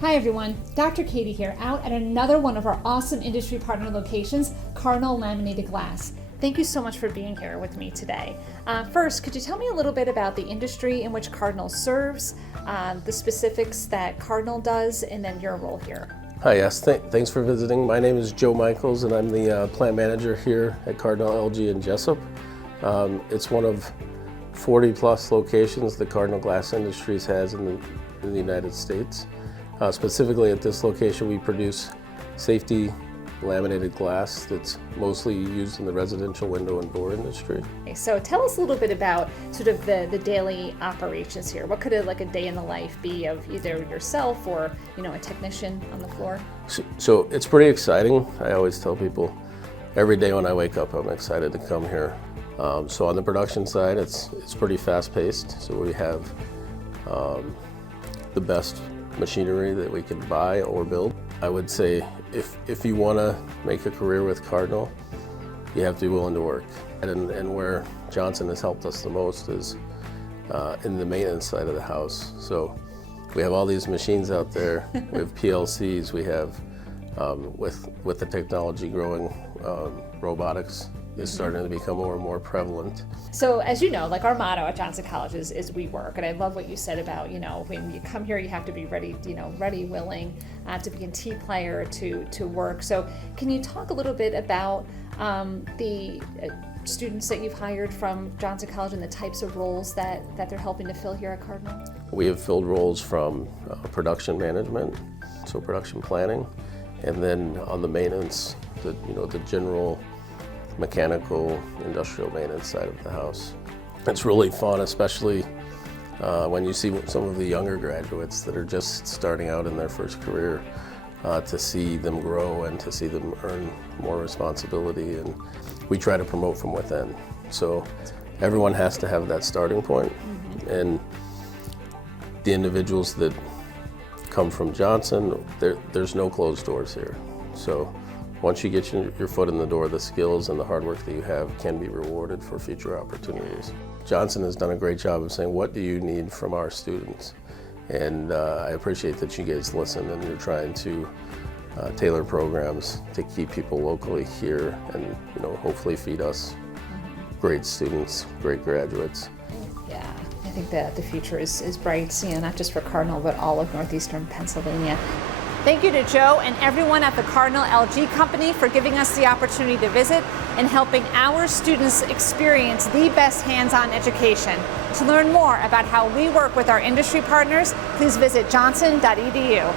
Hi everyone, Dr. Katie here, out at another one of our awesome industry partner locations, Cardinal Laminated Glass. Thank you so much for being here with me today. First, could you tell me a little bit about the industry in which Cardinal serves, the specifics that Cardinal does, and then your role here? Hi, yes, thanks for visiting. My name is Joe Michaels and I'm the plant manager here at Cardinal LG in Jessup. It's one of 40 plus locations that Cardinal Glass Industries has in the United States. Specifically at this location, we produce safety laminated glass that's mostly used in the residential window and door industry. Okay, so tell us a little bit about sort of the daily operations here. What could a day in the life be of either yourself or a technician on the floor? So it's pretty exciting. I always tell people every day when I wake up, I'm excited to come here. So on the production side, it's pretty fast paced. So we have the best machinery that we can buy or build. I would say if you want to make a career with Cardinal, you have to be willing to work. And where Johnson has helped us the most is in the maintenance side of the house. So we have all these machines out there. We have PLCs. We have with the technology growing, robotics is starting to become more and more prevalent. So as you know, our motto at Johnson College is we work. And I love what you said about, when you come here, you have to be ready, ready, willing, to be a team player, to work. So can you talk a little bit about the students that you've hired from Johnson College and the types of roles that they're helping to fill here at Cardinal? We have filled roles from production management, so production planning, and then on the maintenance, the general mechanical, industrial maintenance side of the house. It's really fun, especially when you see some of the younger graduates that are just starting out in their first career, to see them grow and to see them earn more responsibility. And we try to promote from within. So everyone has to have that starting point. Mm-hmm. And the individuals that come from Johnson, there's no closed doors here. So once you get your foot in the door, the skills and the hard work that you have can be rewarded for future opportunities. Johnson has done a great job of saying, what do you need from our students? And I appreciate that you guys listen and you're trying to tailor programs to keep people locally here and hopefully feed us great students, great graduates. Yeah, I think that the future is bright, not just for Cardinal, but all of Northeastern Pennsylvania. Thank you to Joe and everyone at the Cardinal LG Company for giving us the opportunity to visit and helping our students experience the best hands-on education. To learn more about how we work with our industry partners, please visit johnson.edu.